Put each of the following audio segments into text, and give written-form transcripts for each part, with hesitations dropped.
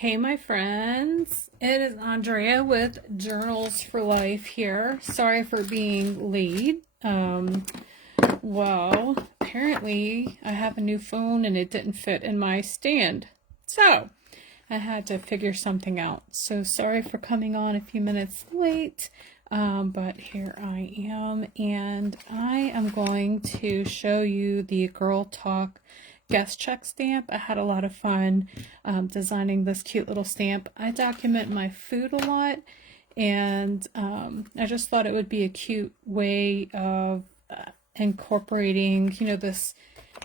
Hey, my friends. It is Andrea with Journals for Life here. Sorry for being late. Well, apparently I have a new phone and it didn't fit in my stand. So I had to figure something out. So sorry for coming on a few minutes late. But here I am, and I am going to show you the Girl Talk guest check stamp. I had a lot of fun designing this cute little stamp. I document my food a lot, and I just thought it would be a cute way of incorporating, this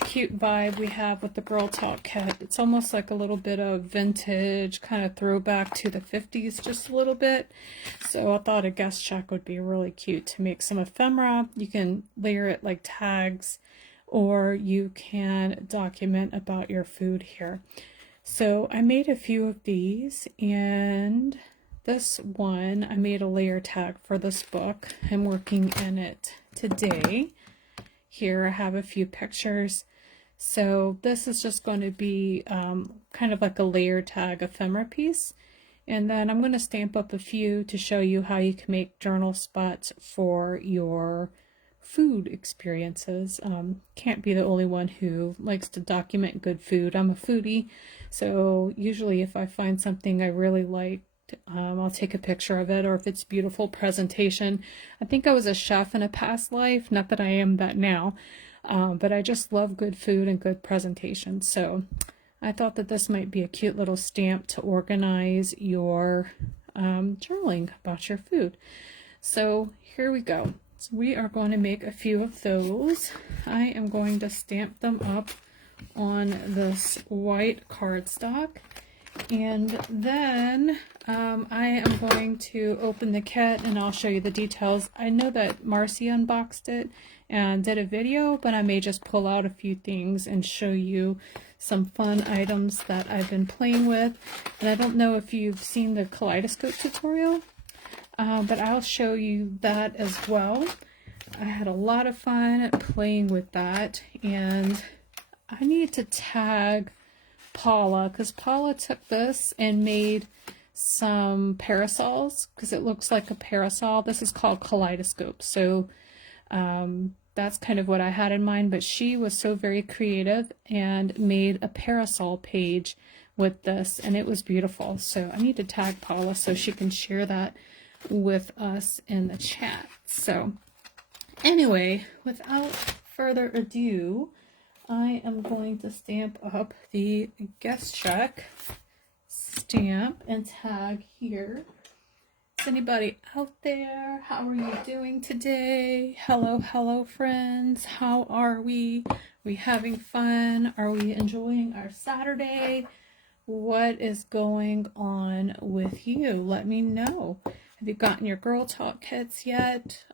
cute vibe we have with the Girl Talk kit. It's almost like a little bit of vintage, kind of throwback to the 50s, just a little bit. So I thought a guest check would be really cute to make some ephemera. You can layer it like tags, or you can document about your food here. So I made a few of these, and this one, I made a layer tag for this book. I'm working in it today. Here I have a few pictures. So this is just going to be kind of like a layer tag ephemera piece. And then I'm going to stamp up a few to show you how you can make journal spots for your food experiences. Can't be the only one who likes to document good food. I'm a foodie, so usually if I find something I really like, I'll take a picture of it, or if it's beautiful presentation. I think I was a chef in a past life, not that I am that now, but I just love good food and good presentation. So I thought that this might be a cute little stamp to organize your journaling about your food. So here we go. So we are going to make a few of those. I am going to stamp them up on this white cardstock. And then I am going to open the kit and I'll show you the details. I know that Marcy unboxed it and did a video, but I may just pull out a few things and show you some fun items that I've been playing with. And I don't know if you've seen the Kaleidoscope tutorial, but I'll show you that as well. I had a lot of fun playing with that, and I need to tag Paula, because Paula took this and made some parasols, because it looks like a parasol. This is called Kaleidoscope, so that's kind of what I had in mind, but she was so very creative and made a parasol page with this, and it was beautiful. So I need to tag Paula so she can share that with us in the chat. So anyway, without further ado, I am going to stamp up the guest check stamp and tag here. Is anybody out there? How are you doing today? Hello friends. How are we? Are we having fun? Are we enjoying our Saturday? What is going on with you? Let me know. Have you gotten your Girl Talk kits yet?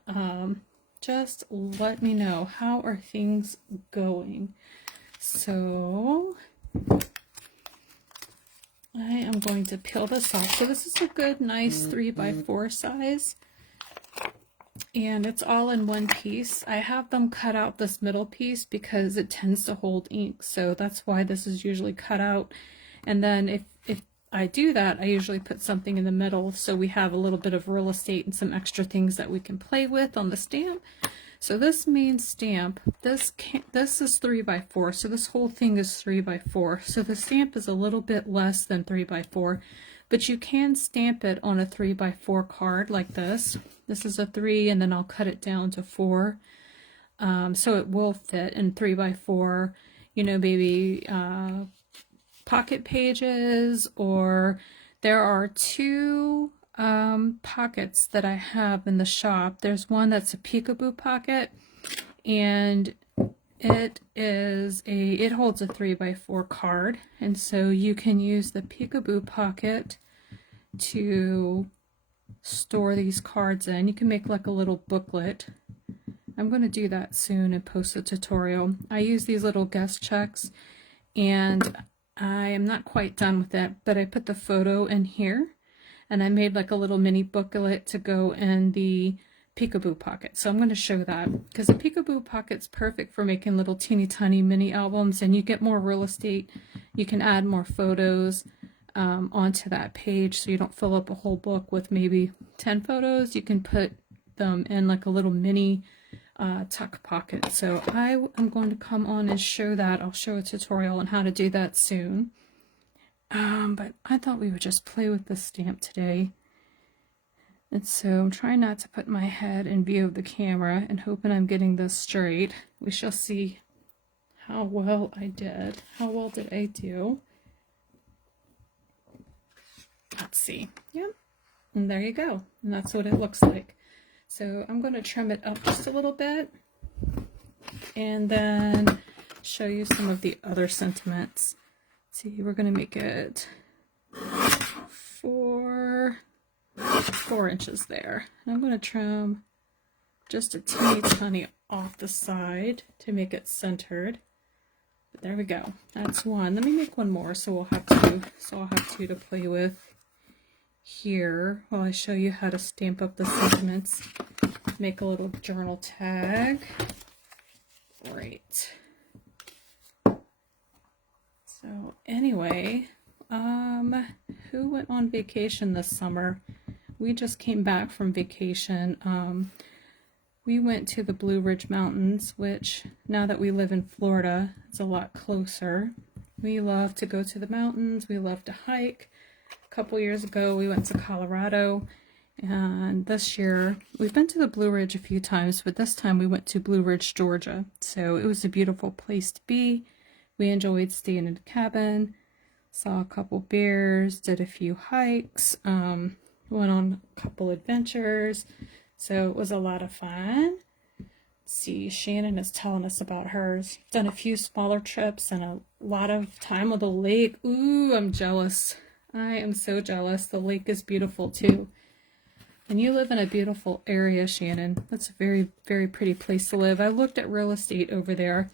Just let me know. How are things going? So I am going to peel this off. So this is a good, nice 3x4 size. And it's all in one piece. I have them cut out this middle piece because it tends to hold ink. So that's why this is usually cut out. And then if I do that, I usually put something in the middle so we have a little bit of real estate and some extra things that we can play with on the stamp. So this main stamp, this is 3x4, so this whole thing is 3x4. So the stamp is a little bit less than 3x4, but you can stamp it on a 3x4 card like this. This is a 3, and then I'll cut it down to 4. So it will fit in 3x4, maybe pocket pages, or there are two pockets that I have in the shop. There's one that's a peekaboo pocket, and it holds a 3x4 card, and so you can use the peekaboo pocket to store these cards in. You can make like a little booklet. I'm going to do that soon and post a tutorial. I use these little guest checks, and I am not quite done with it, but I put the photo in here, and I made like a little mini booklet to go in the peekaboo pocket. So I'm going to show that, because the peekaboo pocket's perfect for making little teeny tiny mini albums, and you get more real estate. You can add more photos. onto that page, so you don't fill up a whole book with maybe 10 photos. You can put them in like a little mini tuck pocket. So I am going to come on and show that. I'll show a tutorial on how to do that soon. But I thought we would just play with the stamp today. And so I'm trying not to put my head in view of the camera and hoping I'm getting this straight. We shall see how well I did. How well did I do? Let's see. Yep. And there you go. And that's what it looks like. So I'm going to trim it up just a little bit and then show you some of the other sentiments. Let's see, we're going to make it 4 inches there. And I'm going to trim just a teeny tiny off the side to make it centered. But there we go. That's one. Let me make one more so we'll have two. So I'll have two to play with here while I show you how to stamp up the sentiments. Make a little journal tag. Right. So anyway, who went on vacation this summer? We just came back from vacation. We went to the Blue Ridge Mountains, which now that we live in Florida, it's a lot closer. We love to go to the mountains. We love to hike. A couple years ago, we went to Colorado, and this year, we've been to the Blue Ridge a few times, but this time we went to Blue Ridge, Georgia. So it was a beautiful place to be. We enjoyed staying in a cabin, saw a couple bears, did a few hikes, went on a couple adventures. So it was a lot of fun. Let's see, Shannon is telling us about hers. Done a few smaller trips and a lot of time on the lake. Ooh, I'm jealous. I am so jealous. The lake is beautiful too. And you live in a beautiful area, Shannon. That's a very, very pretty place to live. I looked at real estate over there.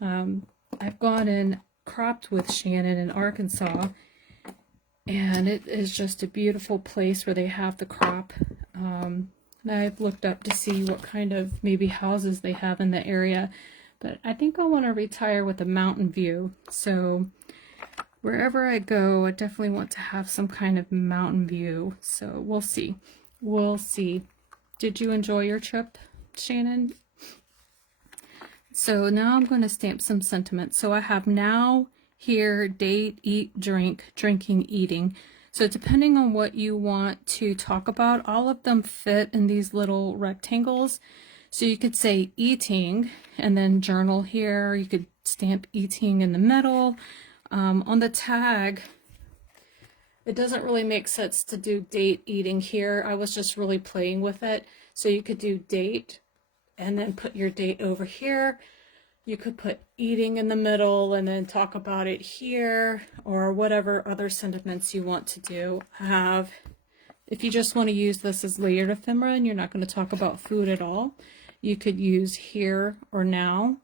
I've gone and cropped with Shannon in Arkansas, and it is just a beautiful place where they have the crop. And I've looked up to see what kind of maybe houses they have in the area, but I think I want to retire with a mountain view. So wherever I go, I definitely want to have some kind of mountain view. So we'll see. We'll see. Did you enjoy your trip, Shannon? So now I'm going to stamp some sentiments. So I have now, here, date, eat, drink, drinking, eating. So depending on what you want to talk about, all of them fit in these little rectangles. So you could say eating and then journal here. You could stamp eating in the middle. On the tag, it doesn't really make sense to do date eating here. I was just really playing with it. So you could do date and then put your date over here. You could put eating in the middle and then talk about it here, or whatever other sentiments you want to do. If you just want to use this as layered ephemera and you're not going to talk about food at all, you could use here or now.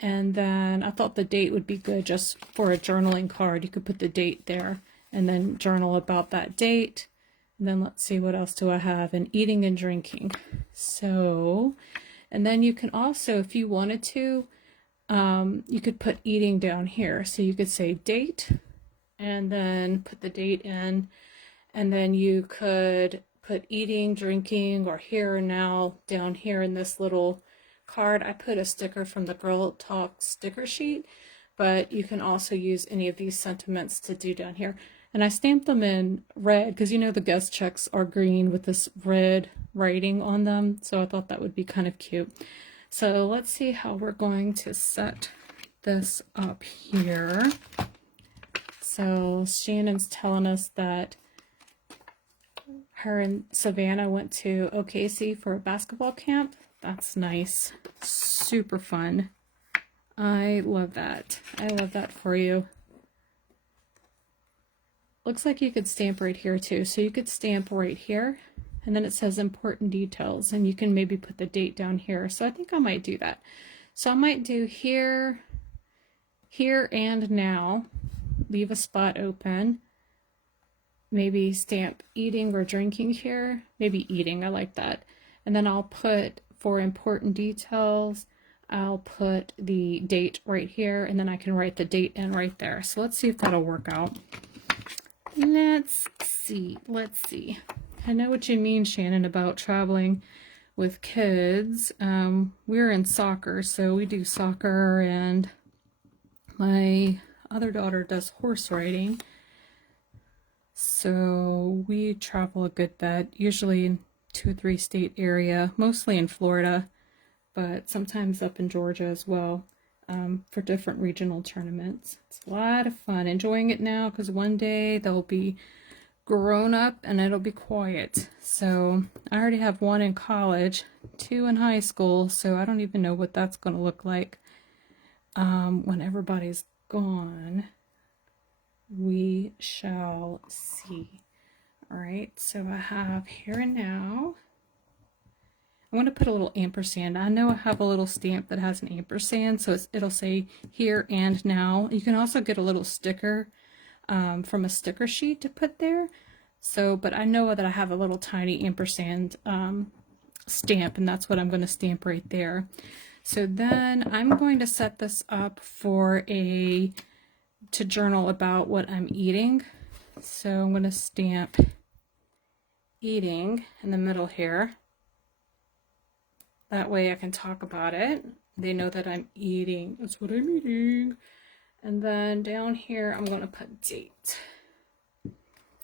And then I thought the date would be good just for a journaling card. You could put the date there and then journal about that date. And then let's see, what else do I have? And eating and drinking. So, and then you can also, if you wanted to, you could put eating down here. So you could say date and then put the date in. And then you could put eating, drinking, or here or now down here in this little card. I put a sticker from the Girl Talk sticker sheet, but you can also use any of these sentiments to do down here. And I stamped them in red because you know the guest checks are green with this red writing on them. So I thought that would be kind of cute. So let's see how we're going to set this up here. So Shannon's telling us that her and Savannah went to OKC for a basketball camp. That's nice. Super fun. I love that. I love that for you. Looks like you could stamp right here too. So you could stamp right here, and then it says important details, and you can maybe put the date down here. So I think I might do that. So I might do here, here and now, leave a spot open, maybe stamp eating or drinking here, maybe eating, I like that. And then I'll put, for important details, I'll put the date right here, and then I can write the date in right there. So let's see if that'll work out. let's see. I know what you mean, Shannon, about traveling with kids. We're in soccer, so we do soccer, and my other daughter does horse riding. So we travel a good bit, usually in 2 or 3 state area, mostly in Florida, but sometimes up in Georgia as well, for different regional tournaments. It's a lot of fun. Enjoying it now because one day they'll be grown up and it'll be quiet. So I already have 1 in college, 2 in high school, so I don't even know what that's going to look like when everybody's gone. We shall see. All right, so I have here and now. I want to put a little ampersand. I know I have a little stamp that has an ampersand, so it'll say here and now. You can also get a little sticker from a sticker sheet to put there. So, but I know that I have a little tiny ampersand stamp, and that's what I'm going to stamp right there. So then I'm going to set this up for to journal about what I'm eating. So I'm going to stamp eating in the middle here. That way I can talk about it. They know that I'm eating. That's what I'm eating. And then down here, I'm going to put date.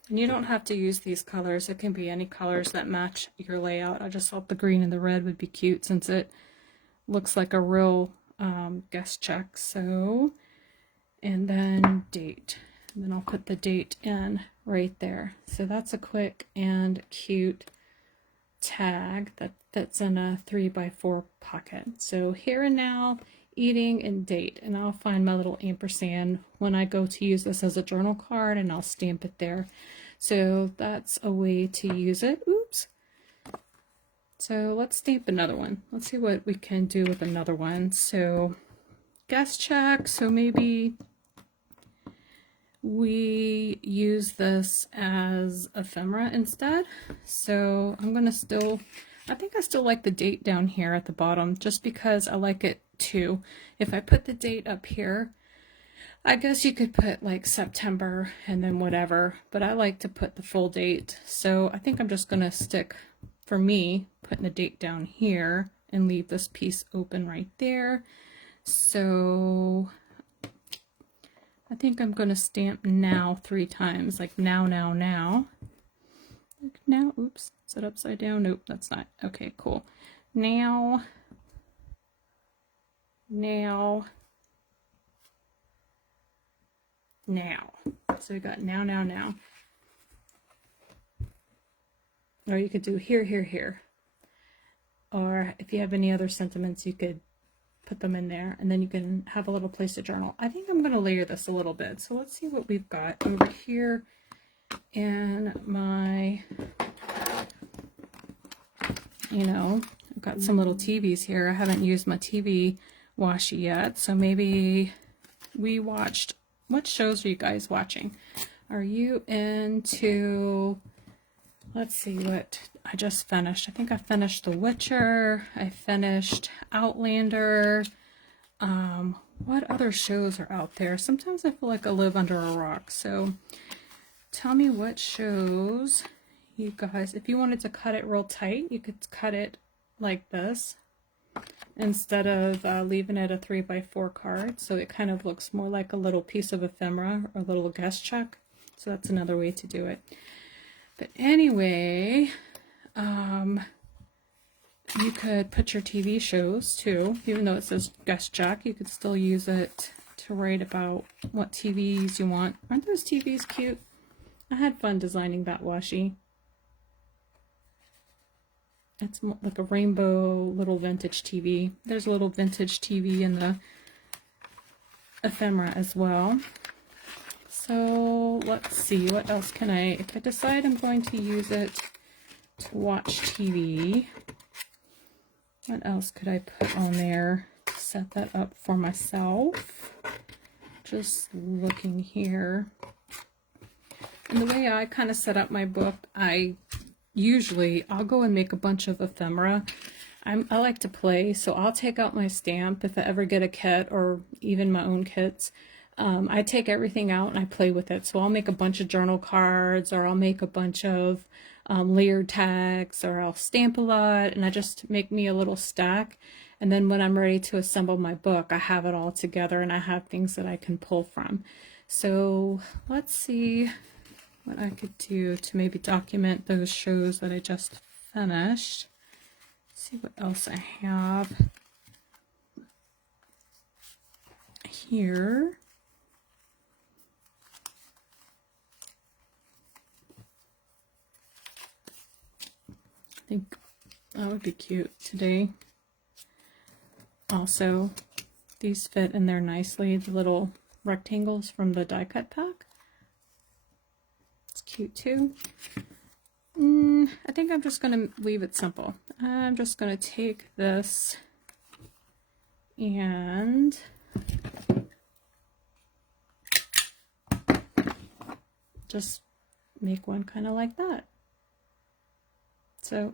And you don't have to use these colors. It can be any colors that match your layout. I just thought the green and the red would be cute since it looks like a real guest check. So, and then date. And then I'll put the date in right there. So that's a quick and cute tag that fits in a 3x4 pocket. So here and now, eating and date, and I'll find my little ampersand when I go to use this as a journal card, and I'll stamp it there. So that's a way to use it. Oops. So let's stamp another one. Let's see what we can do with another one. So guest check. So maybe we use this as ephemera instead. So I'm gonna I think I still like the date down here at the bottom, just because I like it too. If I put the date up here, I guess you could put like September and then whatever, but I like to put the full date. So I think I'm just gonna stick, for me, putting the date down here and leave this piece open right there. So I think I'm going to stamp now 3 times, like now, now, now. Like now, oops, is it upside down? Nope, that's not. Okay, cool. Now, now, now. So we got now, now, now. Or you could do here, here, here. Or if you have any other sentiments, you could put them in there, and then you can have a little place to journal. I think I'm going to layer this a little bit. So let's see what we've got over here in my, I've got some little TVs here. I haven't used my TV washi yet, so maybe we watched, what shows are you guys watching? Are you into, let's see what I just finished. I think I finished The Witcher. I finished Outlander. What other shows are out there? Sometimes I feel like I live under a rock. So tell me what shows you guys, if you wanted to cut it real tight, you could cut it like this instead of leaving it a 3x4 card. So it kind of looks more like a little piece of ephemera or a little guest check. So that's another way to do it. But anyway, you could put your TV shows too, even though it says guest check, you could still use it to write about what TVs you want. Aren't those TVs cute? I had fun designing that washi. It's like a rainbow little vintage TV. There's a little vintage TV in the ephemera as well. So let's see, what else can if I decide I'm going to use it to watch TV, what else could I put on there to set that up for myself? Just looking here. And the way I kind of set up my book, I'll go and make a bunch of ephemera. I like to play, so I'll take out my stamp if I ever get a kit or even my own kits. I take everything out and I play with it. So I'll make a bunch of journal cards, or I'll make a bunch of layered tags, or I'll stamp a lot, and I just make me a little stack. And then when I'm ready to assemble my book, I have it all together and I have things that I can pull from. So let's see what I could do to maybe document those shows that I just finished. Let's see what else I have here. I think that would be cute today. Also, these fit in there nicely, the little rectangles from the die cut pack. It's cute too. I think I'm just going to leave it simple. I'm just going to take this and just make one kind of like that. So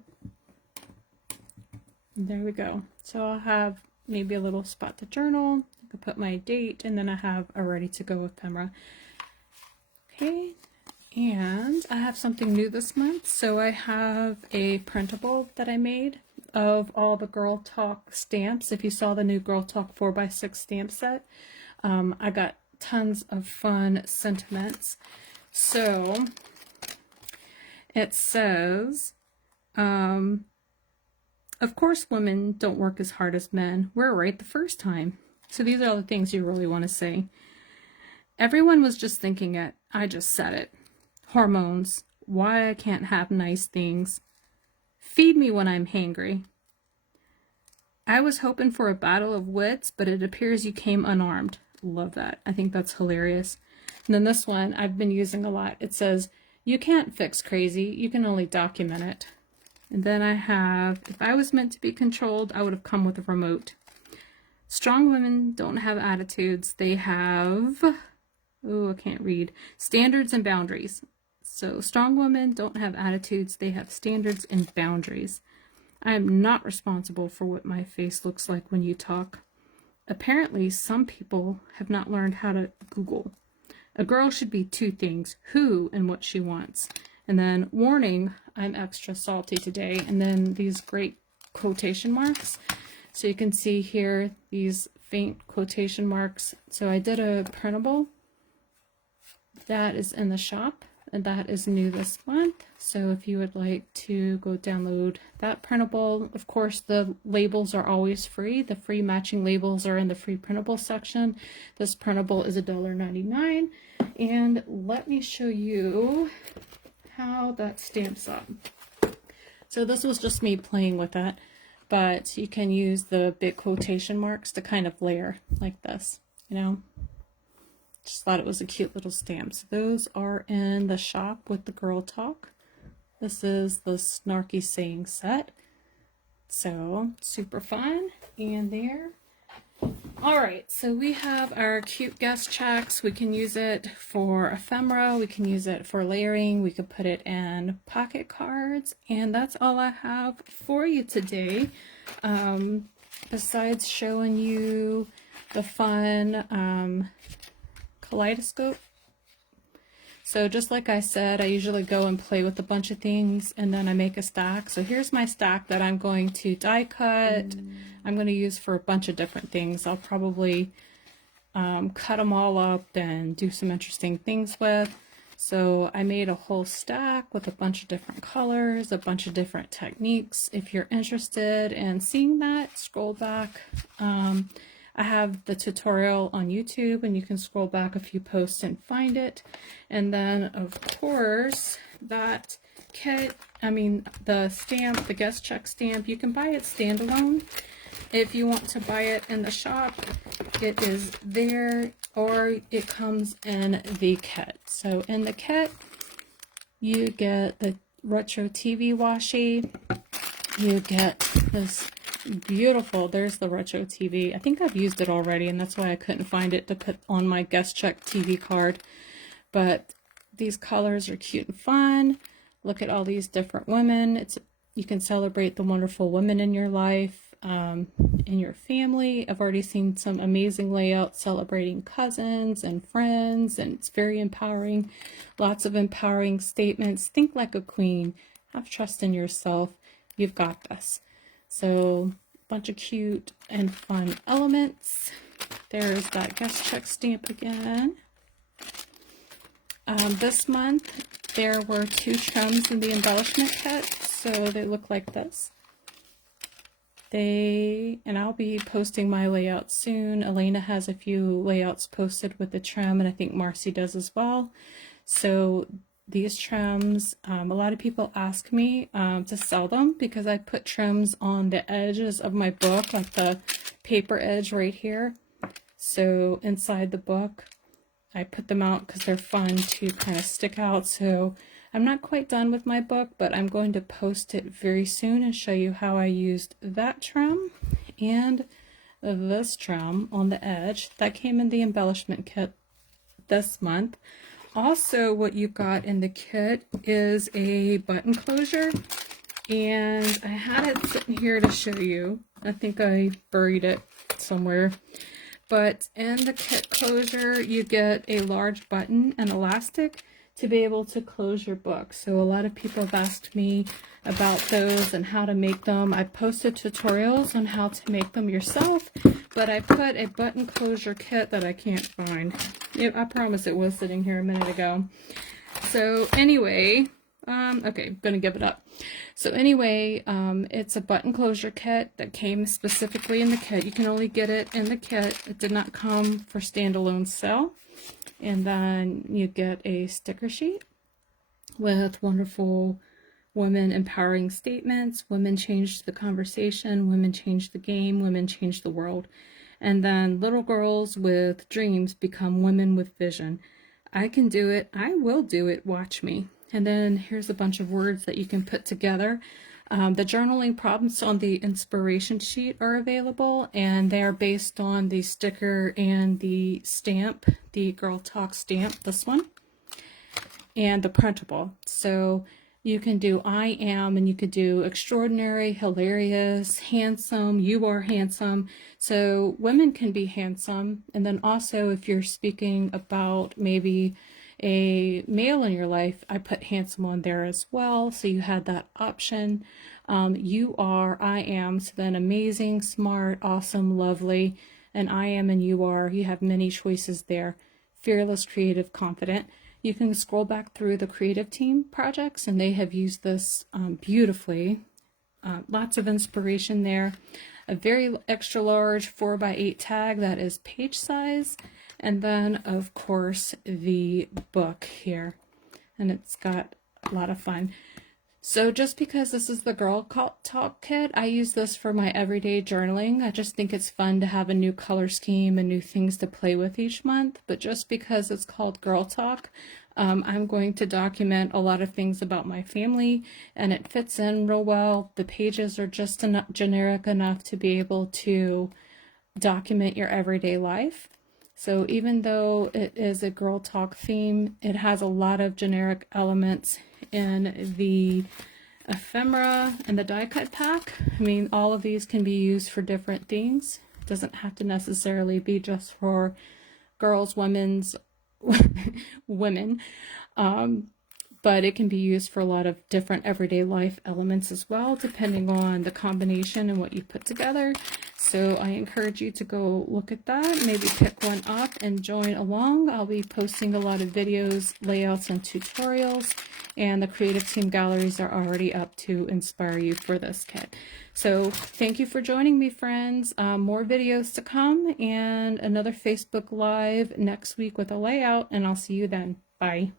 there we go. So I'll have maybe a little spot to journal. I could put my date, and then I have a ready to go ephemera. Okay, and I have something new this month. So I have a printable that I made of all the Girl Talk stamps. If you saw the new Girl Talk 4x6 stamp set, I got tons of fun sentiments. So it says, of course women don't work as hard as men. We're right the first time. So these are all the things you really want to say. Everyone was just thinking it. I just said it. Hormones. Why I can't have nice things. Feed me when I'm hangry. I was hoping for a battle of wits, but it appears you came unarmed. Love that. I think that's hilarious. And then this one I've been using a lot. It says, you can't fix crazy. You can only document it. And then I have, if I was meant to be controlled, I would have come with a remote. Strong women don't have attitudes. They have, oh, I can't read, standards and boundaries. So strong women don't have attitudes. They have standards and boundaries. I am not responsible for what my face looks like when you talk. Apparently, some people have not learned how to Google. A girl should be two things, who and what she wants. And then, warning, I'm extra salty today. And then these great quotation marks. So you can see here, these faint quotation marks. So I did a printable that is in the shop, and that is new this month. So if you would like to go download that printable, of course, the labels are always free. The free matching labels are in the free printable section. This printable is $1.99. And let me show you how that stamps up. So this was just me playing with it, but you can use the big quotation marks to kind of layer like this, you know. Just thought it was a cute little stamp. So those are in the shop with the Girl Talk. This is the Snarky Saying set. So super fun. And there. All right, so we have our cute guest checks. We can use it for ephemera. We can use it for layering. We could put it in pocket cards. And that's all I have for you today. Besides showing you the fun Kaleidoscope. So just like I said, I usually go and play with a bunch of things and then I make a stack. So here's my stack that I'm going to die cut. I'm going to use for a bunch of different things. I'll probably cut them all up and do some interesting things with. So I made a whole stack with a bunch of different colors, a bunch of different techniques. If you're interested in seeing that, scroll back. I have the tutorial on YouTube and you can scroll back a few posts and find it. And then of course that kit, the stamp, the guest check stamp, you can buy it standalone. If you want to buy it in the shop, it is there, or it comes in the kit. So in the kit, you get the retro TV washi, you get this beautiful, there's the retro TV. I think I've used it already and that's why I couldn't find it to put on my guest check TV card. But these colors are cute and fun. Look at all these different women. You can celebrate the wonderful women in your life. in your family. I've already seen some amazing layouts celebrating cousins and friends, and it's very empowering. Lots of empowering statements. Think like a queen. Have trust in yourself. You've got this. So a bunch of cute and fun elements. There's that guest check stamp again. This month there were 2 trims in the embellishment kit, so they look like this. And I'll be posting my layout soon. Elena has a few layouts posted with the trim, and I think Marcy does as well. So these trims, a lot of people ask me to sell them because I put trims on the edges of my book, like the paper edge right here. So inside the book, I put them out because they're fun to kind of stick out. So I'm not quite done with my book, but I'm going to post it very soon and show you how I used that trim and this trim on the edge. That came in the embellishment kit this month. Also, what you got in the kit is a button closure, and I had it sitting here to show you. I think I buried it somewhere. But in the kit closure, you get a large button and elastic to be able to close your book. So a lot of people have asked me about those and how to make them. I posted tutorials on how to make them yourself, but I put a button closure kit that I can't find. I promise it was sitting here a minute ago. So anyway, okay, I'm gonna give it up. So anyway, it's a button closure kit that came specifically in the kit. You can only get it in the kit. It did not come for standalone sale. And then you get a sticker sheet with wonderful women empowering statements. Women change the conversation, women change the game, women change the world. And then little girls with dreams become women with vision. I can do it. I will do it. Watch me. And then here's a bunch of words that you can put together. The journaling prompts on the inspiration sheet are available, and they are based on the sticker and the stamp, the Girl Talk stamp, this one, and the printable. So you can do I am, and you could do extraordinary, hilarious, handsome, you are handsome. So women can be handsome. And then also if you're speaking about maybe a male in your life, I put handsome on there as well, so you had that option. You are, I am, so then amazing, smart, awesome, lovely, and I am and you are. You have many choices there. Fearless, creative, confident. You can scroll back through the creative team projects, and they have used this beautifully. Lots of inspiration there. A very extra large 4x8 tag that is page size. And then, of course, the book here. And it's got a lot of fun. So just because this is the Girl Talk kit, I use this for my everyday journaling. I just think it's fun to have a new color scheme and new things to play with each month. But just because it's called Girl Talk, I'm going to document a lot of things about my family, and it fits in real well. The pages are just generic enough to be able to document your everyday life. So even though it is a Girl Talk theme, it has a lot of generic elements in the ephemera and the die cut pack. I mean, all of these can be used for different things. It doesn't have to necessarily be just for girls, women's, women, but it can be used for a lot of different everyday life elements as well, depending on the combination and what you put together. So I encourage you to go look at that, maybe pick one up and join along. I'll be posting a lot of videos, layouts, and tutorials, and the creative team galleries are already up to inspire you for this kit. So thank you for joining me, friends. More videos to come, and another Facebook Live next week with a layout, and I'll see you then. Bye.